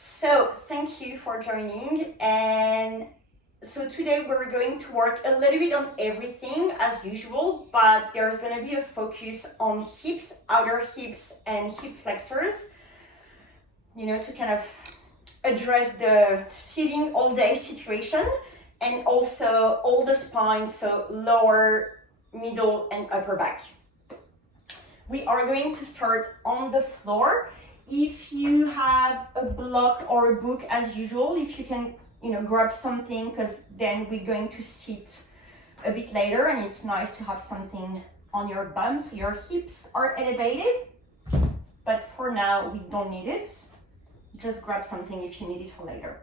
So thank you for joining. And so today we're going to work a little bit on everything as usual, but there's going to be a focus on hips, outer hips, and hip flexors, to kind of address the sitting all day situation, and also all the spine, so lower, middle, and upper back. We are going to start on the floor. If you have a block or a book as usual, if you can, grab something, because then we're going to sit a bit later and it's nice to have something on your bum so your hips are elevated. But for now, we don't need it. Just grab something if you need it for later.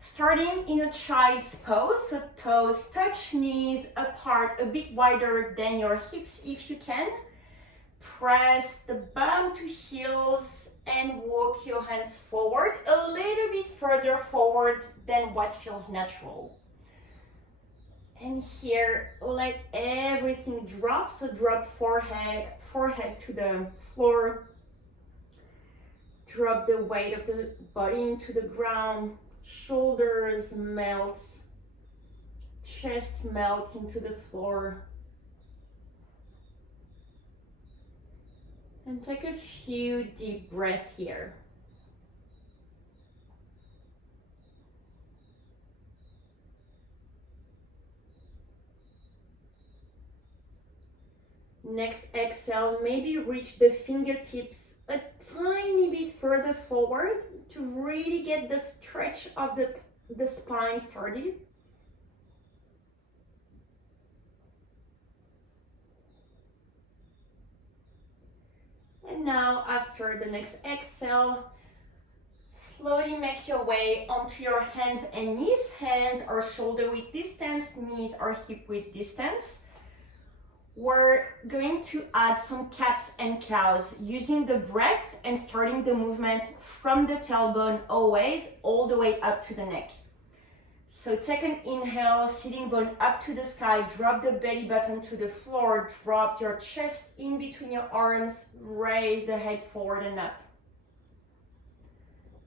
Starting in a child's pose, so toes touch, knees apart, a bit wider than your hips if you can. Press the bum to heels and walk your hands forward a little bit further forward than what feels natural. And here, let everything drop. So drop forehead to the floor. Drop the weight of the body into the ground. Shoulders melts. Chest melts into the floor. And take a few deep breaths here. Next exhale, maybe reach the fingertips a tiny bit further forward to really get the stretch of the spine started. And now, after the next exhale, slowly make your way onto your hands and knees. Hands are shoulder width distance, knees are hip width distance. We're going to add some cats and cows using the breath and starting the movement from the tailbone always all the way up to the neck. So take an inhale, sitting bone up to the sky, drop the belly button to the floor, drop your chest in between your arms, raise the head forward and up.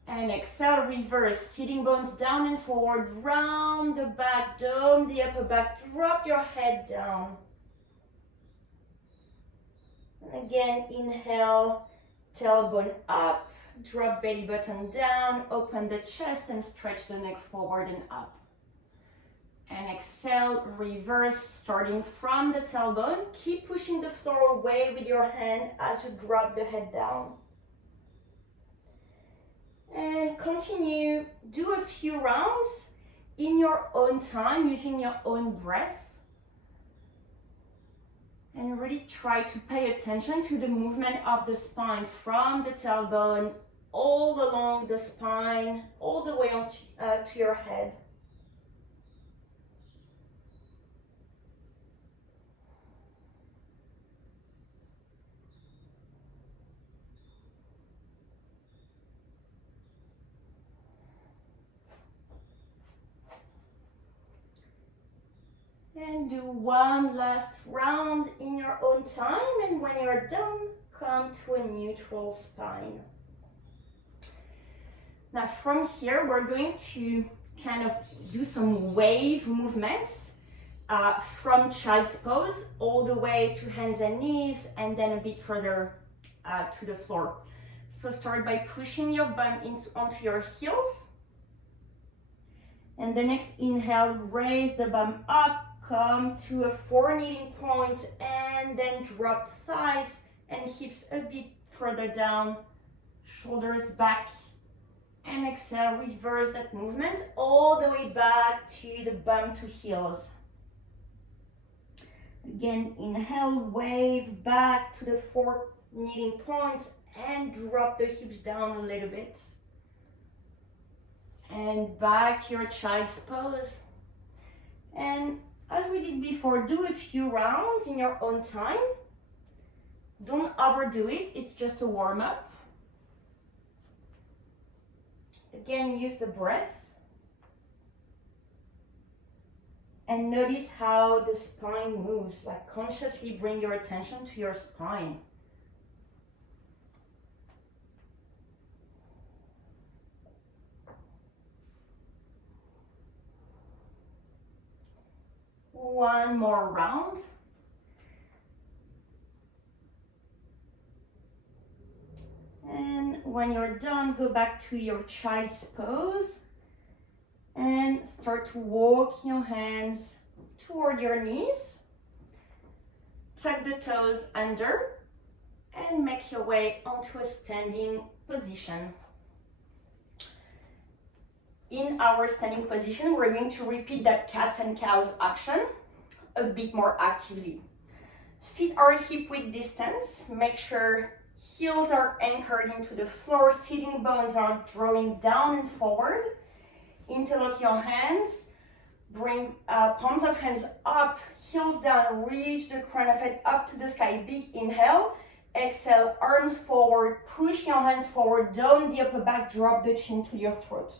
And exhale, reverse, sitting bones down and forward, round the back, dome the upper back, drop your head down. And again, inhale, tailbone up, drop belly button down, open the chest and stretch the neck forward and up. And exhale, reverse, starting from the tailbone. Keep pushing the floor away with your hand as you drop the head down. And continue, do a few rounds in your own time, using your own breath. And really try to pay attention to the movement of the spine from the tailbone all along the spine, all the way onto to your head. And do one last round in your own time, and when you're done, come to a neutral spine. Now from here, we're going to kind of do some wave movements from child's pose all the way to hands and knees, and then a bit further to the floor. So start by pushing your bum onto your heels. And the next inhale, raise the bum up, come to a 4 kneeling point, and then drop thighs and hips a bit further down, shoulders back, and exhale, reverse that movement all the way back to the bum to heels. Again, inhale, wave back to the 4 kneeling points and drop the hips down a little bit. And back to your child's pose. And as we did before, do a few rounds in your own time. Don't overdo it, it's just a warm-up. Again, use the breath. And notice how the spine moves, like consciously bring your attention to your spine. One more round. And when you're done, go back to your child's pose and start to walk your hands toward your knees. Tuck the toes under and make your way onto a standing position. In our standing position, we're going to repeat that cats and cows action a bit more actively. Feet are hip width distance. Make sure heels are anchored into the floor, sitting bones are drawing down and forward. Interlock your hands, bring palms of hands up, heels down, reach the crown of head up to the sky. Big inhale, exhale, arms forward, push your hands forward, down the upper back, drop the chin to your throat.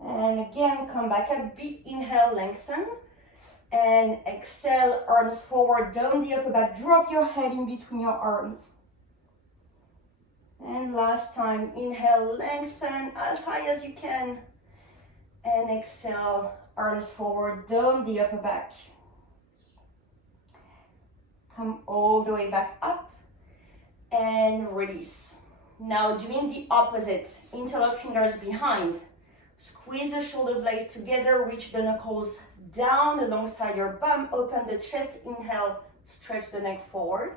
And again, come back up, big inhale, lengthen. And exhale, arms forward, down the upper back, drop your head in between your arms. And last time, inhale, lengthen as high as you can. And exhale, arms forward, down the upper back. Come all the way back up and release. Now doing the opposite, interlock fingers behind. Squeeze the shoulder blades together, reach the knuckles down alongside your bum, open the chest, inhale, stretch the neck forward.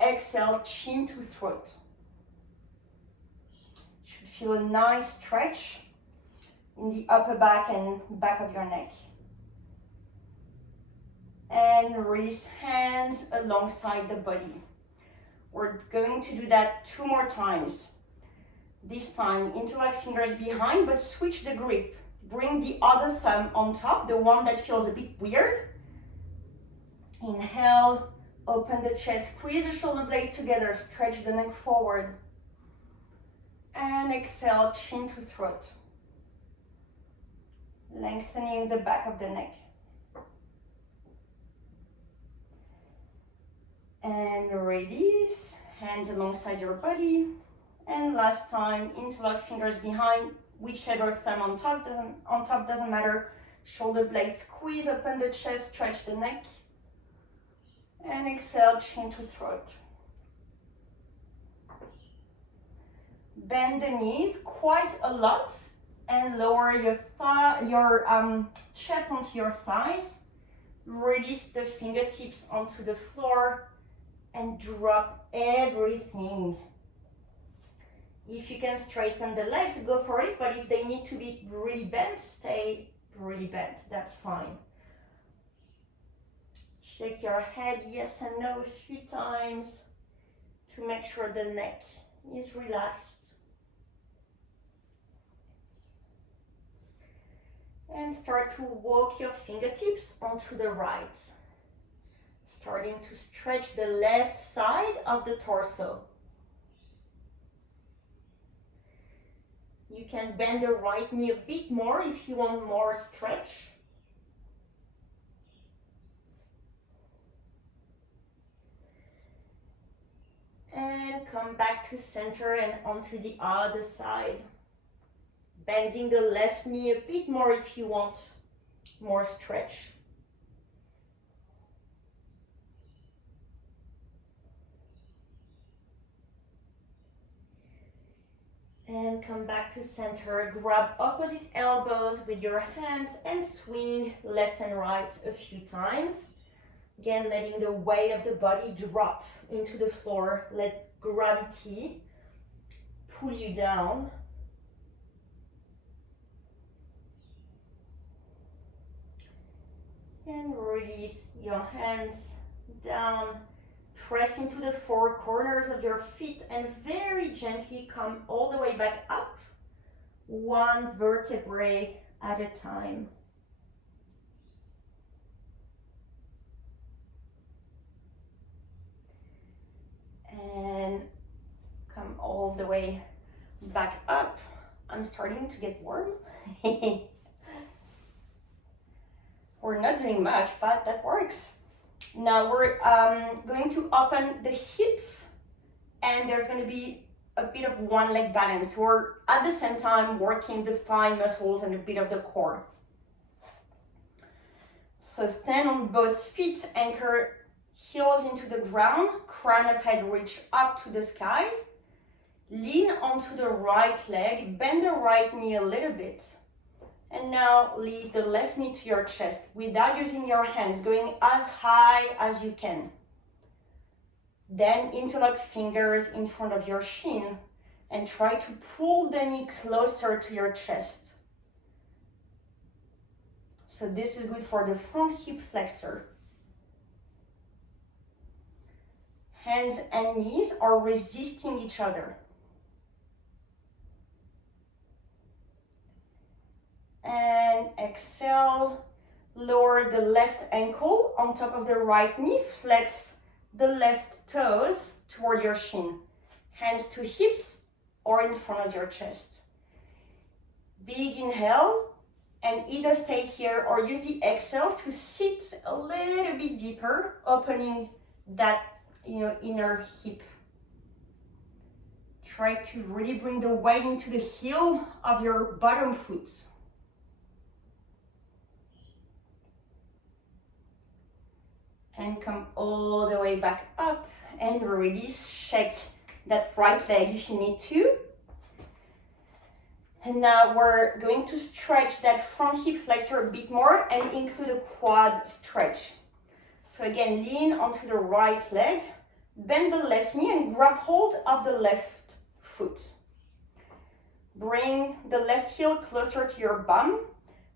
Exhale, chin to throat. Should feel a nice stretch in the upper back and back of your neck. And release hands alongside the body. We're going to do that 2 more times. This time, interlock fingers behind, but switch the grip. Bring the other thumb on top, the one that feels a bit weird. Inhale, open the chest, squeeze the shoulder blades together, stretch the neck forward. And exhale, chin to throat. Lengthening the back of the neck. And release, hands alongside your body. And last time, interlock fingers behind, whichever thumb on top doesn't matter. Shoulder blades squeeze, open the chest, stretch the neck. And exhale, chin to throat. Bend the knees quite a lot and lower your chest onto your thighs. Release the fingertips onto the floor and drop everything. If you can straighten the legs, go for it, but if they need to be really bent, stay really bent, that's fine. Shake your head yes and no a few times to make sure the neck is relaxed. And start to walk your fingertips onto the right. Starting to stretch the left side of the torso. You can bend the right knee a bit more if you want more stretch. And come back to center and onto the other side. Bending the left knee a bit more if you want more stretch. And come back to center, grab opposite elbows with your hands and swing left and right a few times. Again, letting the weight of the body drop into the floor. Let gravity pull you down. And release your hands down. Press into the 4 corners of your feet and very gently come all the way back up, 1 vertebrae at a time. And come all the way back up. I'm starting to get warm. We're not doing much, but that works. Now we're going to open the hips and there's going to be a bit of one leg balance. We're at the same time working the thigh muscles and a bit of the core. So stand on both feet, anchor heels into the ground, crown of head reach up to the sky. Lean onto the right leg, bend the right knee a little bit. And now leave the left knee to your chest without using your hands, going as high as you can. Then interlock fingers in front of your shin and try to pull the knee closer to your chest. So this is good for the front hip flexor. Hands and knees are resisting each other. And exhale, lower the left ankle on top of the right knee, flex the left toes toward your shin. Hands to hips or in front of your chest. Big inhale, and either stay here or use the exhale to sit a little bit deeper, opening that inner hip. Try to really bring the weight into the heel of your bottom foot. And come all the way back up and release. Shake that right leg if you need to. And now we're going to stretch that front hip flexor a bit more and include a quad stretch. So again, lean onto the right leg, bend the left knee and grab hold of the left foot. Bring the left heel closer to your bum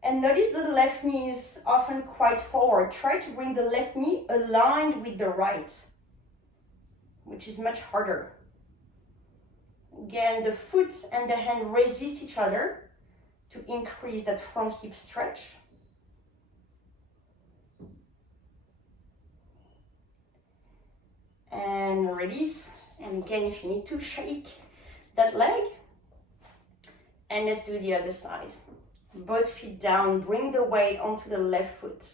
and notice the left knee is often quite forward. Try to bring the left knee aligned with the right, which is much harder. Again, the foot and the hand resist each other to increase that front hip stretch. And release. And again, if you need to, shake that leg. And let's do the other side. Both feet down, bring the weight onto the left foot.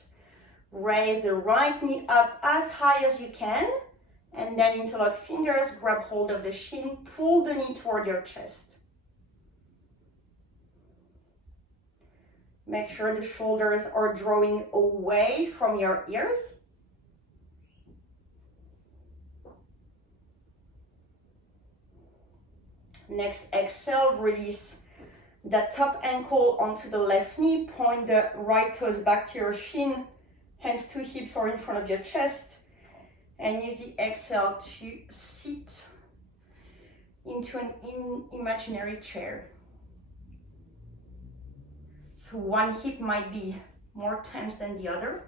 Raise the right knee up as high as you can. And then interlock fingers, grab hold of the shin, pull the knee toward your chest. Make sure the shoulders are drawing away from your ears. Next, exhale, release that top ankle onto the left knee, point the right toes back to your shin, hands to hips or in front of your chest. And use the exhale to sit into an imaginary chair. So one hip might be more tense than the other.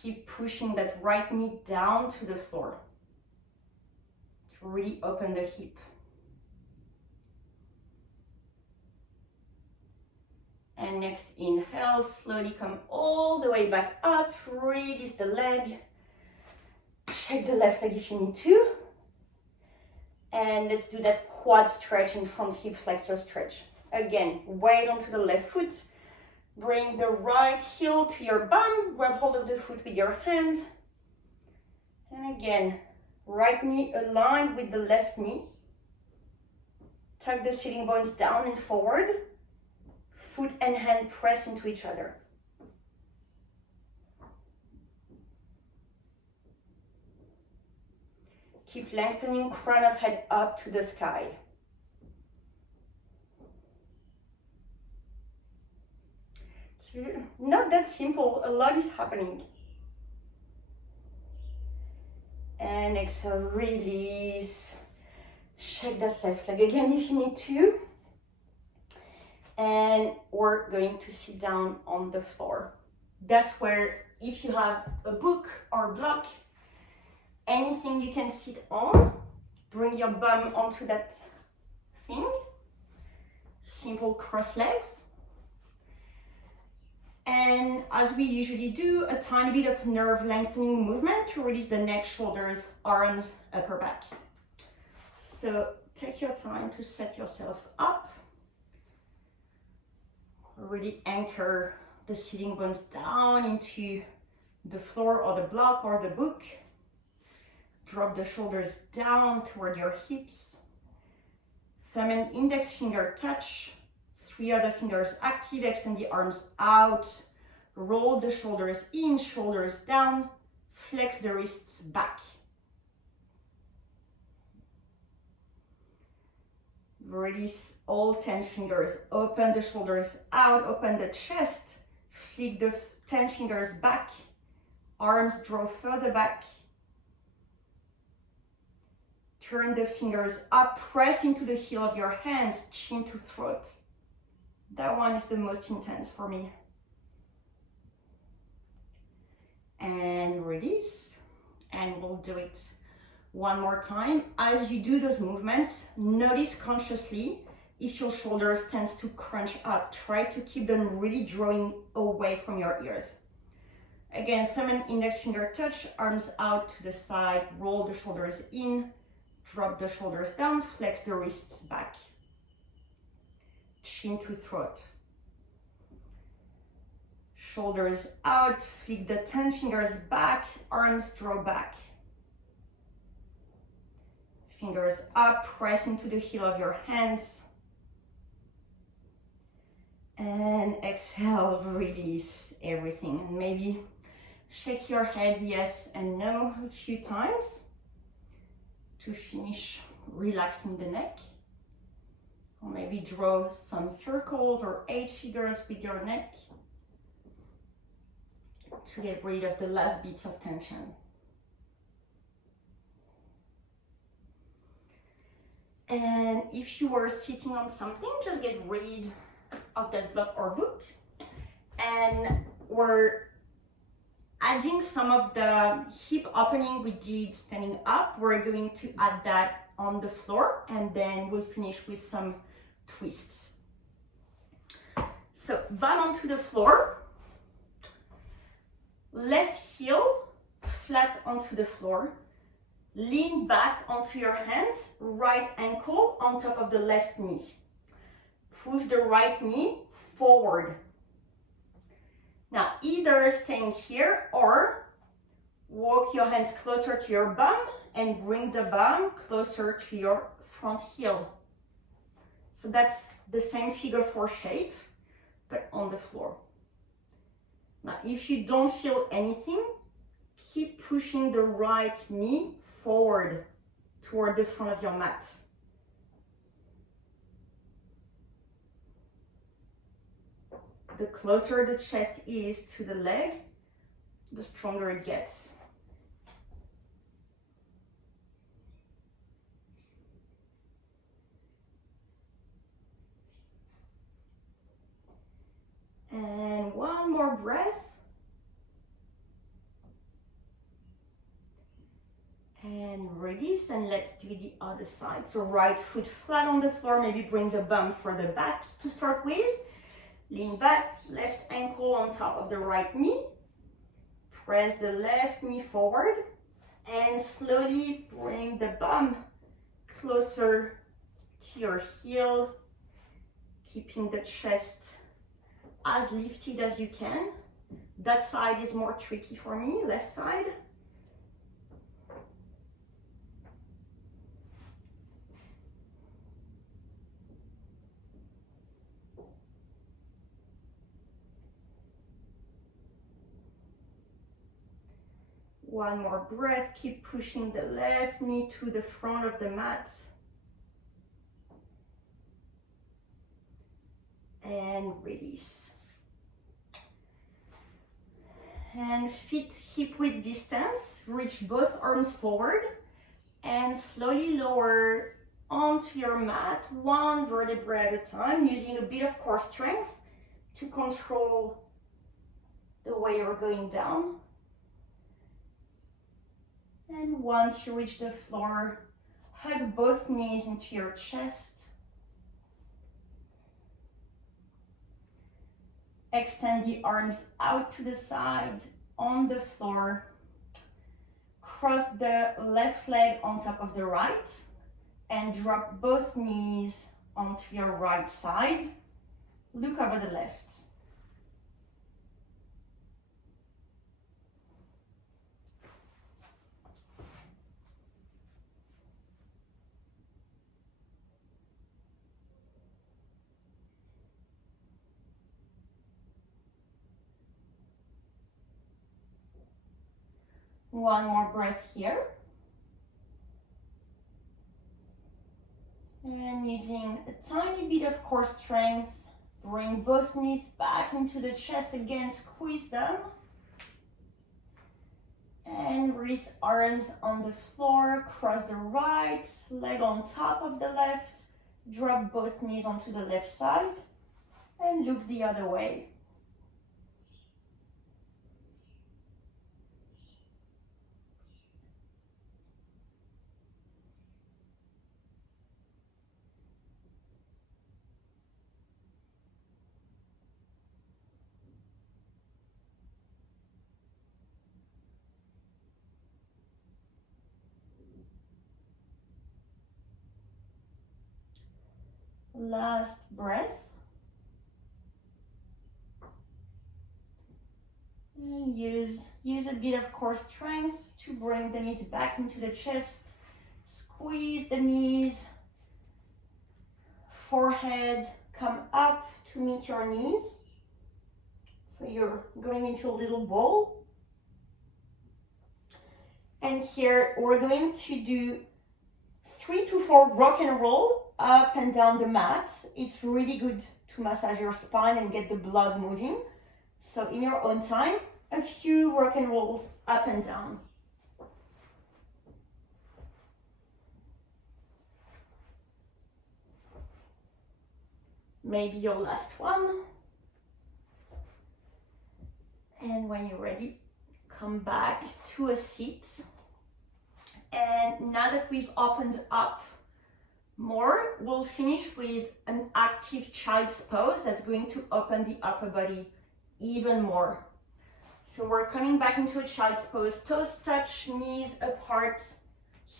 Keep pushing that right knee down to the floor to really open the hip. And next inhale, slowly come all the way back up, release the leg, shake the left leg if you need to. And let's do that quad stretch in front hip flexor stretch. Again, weight onto the left foot, bring the right heel to your bum, grab hold of the foot with your hand. And again, right knee aligned with the left knee. Tuck the sitting bones down and forward. Foot and hand press into each other. Keep lengthening crown of head up to the sky. It's not that simple, a lot is happening. And exhale, release. Shake that left leg again if you need to. And we're going to sit down on the floor. That's where, if you have a book or block, anything you can sit on, bring your bum onto that thing. Simple cross legs. And as we usually do, a tiny bit of nerve lengthening movement to release the neck, shoulders, arms, upper back. So take your time to set yourself up. Really anchor the sitting bones down into the floor or the block or the book. Drop the shoulders down toward your hips. Thumb and index finger touch. 3 other fingers active. Extend the arms out. Roll the shoulders in, shoulders down. Flex the wrists back. Release all 10 fingers. Open the shoulders out. Open the chest. Flick the 10 fingers back. Arms draw further back. Turn the fingers up. Press into the heel of your hands. Chin to throat. That one is the most intense for me. And release. And we'll do it one more time. As you do those movements, notice consciously if your shoulders tend to crunch up. Try to keep them really drawing away from your ears. Again, thumb and index finger touch, arms out to the side, roll the shoulders in, drop the shoulders down, flex the wrists back. Chin to throat. Shoulders out, flick the 10 fingers back, arms draw back. Fingers up, press into the heel of your hands. And exhale, release everything. And maybe shake your head yes and no a few times to finish relaxing the neck. Or maybe draw some circles or 8 figures with your neck to get rid of the last bits of tension. And if you were sitting on something, just get rid of that block or book. And we're adding some of the hip opening we did standing up. We're going to add that on the floor, and then we'll finish with some twists. So bum onto the floor, left heel flat onto the floor. Lean back onto your hands, right ankle on top of the left knee. Push the right knee forward. Now, either staying here or walk your hands closer to your bum and bring the bum closer to your front heel. So that's the same figure 4 shape, but on the floor. Now, if you don't feel anything, keep pushing the right knee forward toward the front of your mat. The closer the chest is to the leg, the stronger it gets. And one more breath. And release, and let's do the other side. So right foot flat on the floor, maybe bring the bum further back to start with. Lean back, left ankle on top of the right knee. Press the left knee forward and slowly bring the bum closer to your heel, keeping the chest as lifted as you can. That side is more tricky for me, left side. One more breath, keep pushing the left knee to the front of the mat. And release. And feet hip width distance, reach both arms forward and slowly lower onto your mat, one vertebra at a time, using a bit of core strength to control the way you're going down. And once you reach the floor, hug both knees into your chest. Extend the arms out to the side on the floor. Cross the left leg on top of the right and drop both knees onto your right side. Look over the left. One more breath here. And using a tiny bit of core strength, bring both knees back into the chest again, squeeze them. And release arms on the floor, cross the right leg on top of the left, drop both knees onto the left side, and look the other way. Last breath. And use a bit of core strength to bring the knees back into the chest. Squeeze the knees, forehead come up to meet your knees. So you're going into a little bowl. And here we're going to do 3 to 4 rock and roll up and down the mat. It's really good to massage your spine and get the blood moving. So in your own time, a few rock and rolls up and down. Maybe your last one. And when you're ready, come back to a seat. And now that we've opened up more, we'll finish with an active child's pose that's going to open the upper body even more. So we're coming back into a child's pose. Toes touch, knees apart,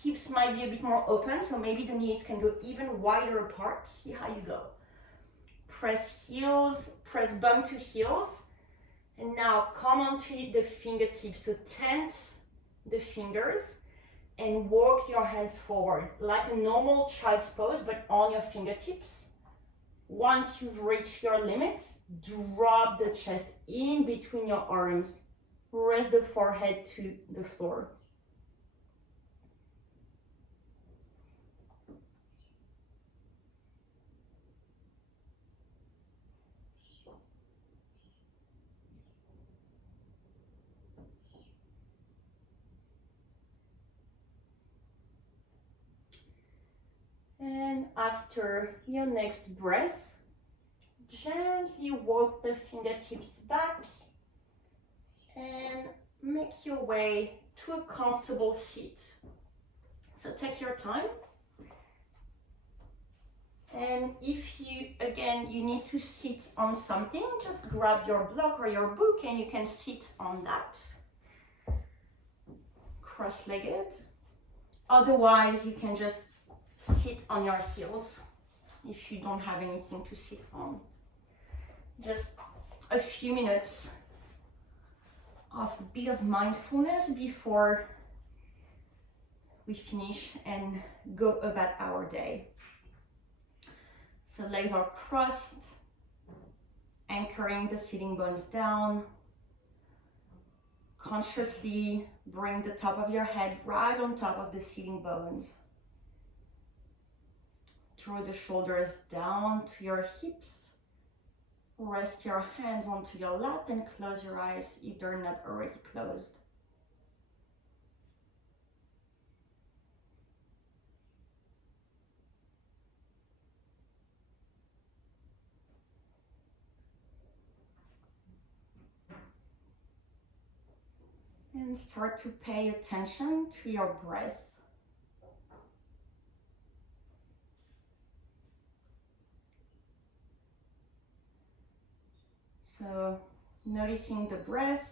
hips might be a bit more open, so maybe the knees can go even wider apart. See how you go. Press heels, press bum to heels. And now come onto the fingertips, so tent the fingers and walk your hands forward like a normal child's pose, but on your fingertips. Once you've reached your limits, drop the chest in between your arms. Rest the forehead to the floor. And after your next breath, gently walk the fingertips back and make your way to a comfortable seat. So take your time. And if you need to sit on something, just grab your block or your book and you can sit on that. Cross-legged. Otherwise, you can just sit on your heels if you don't have anything to sit on. Just a few minutes of a bit of mindfulness before we finish and go about our day. So legs are crossed, anchoring the sitting bones down. Consciously bring the top of your head right on top of the sitting bones. Draw the shoulders down to your hips. Rest your hands onto your lap and close your eyes if they're not already closed. And start to pay attention to your breath. So noticing the breath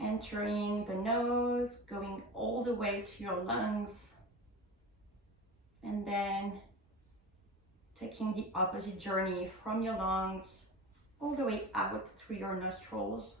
entering the nose, going all the way to your lungs, and then taking the opposite journey from your lungs all the way out through your nostrils.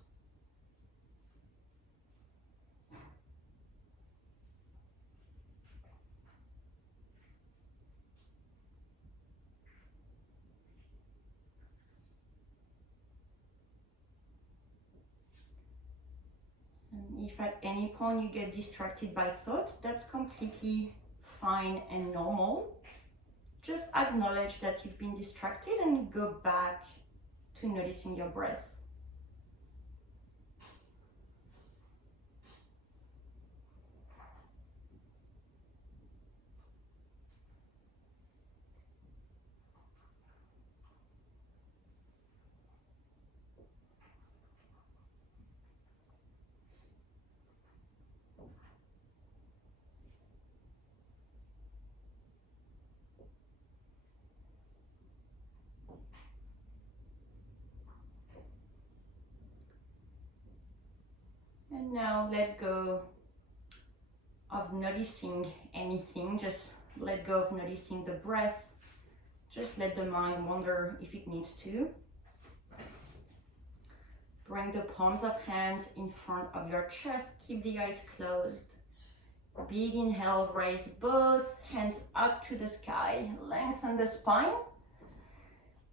And if at any point you get distracted by thoughts, that's completely fine and normal. Just acknowledge that you've been distracted and go back to noticing your breath. And now let go of noticing anything. Just let go of noticing the breath. Just let the mind wander if it needs to. Bring the palms of hands in front of your chest. Keep the eyes closed. Big inhale, raise both hands up to the sky. Lengthen the spine.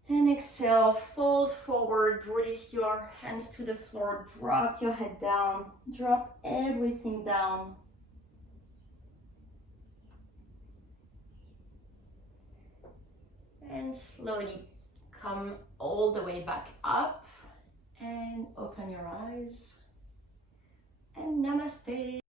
And exhale, fold forward, release your hands to the floor, drop your head down, drop everything down. And slowly come all the way back up and open your eyes. And namaste.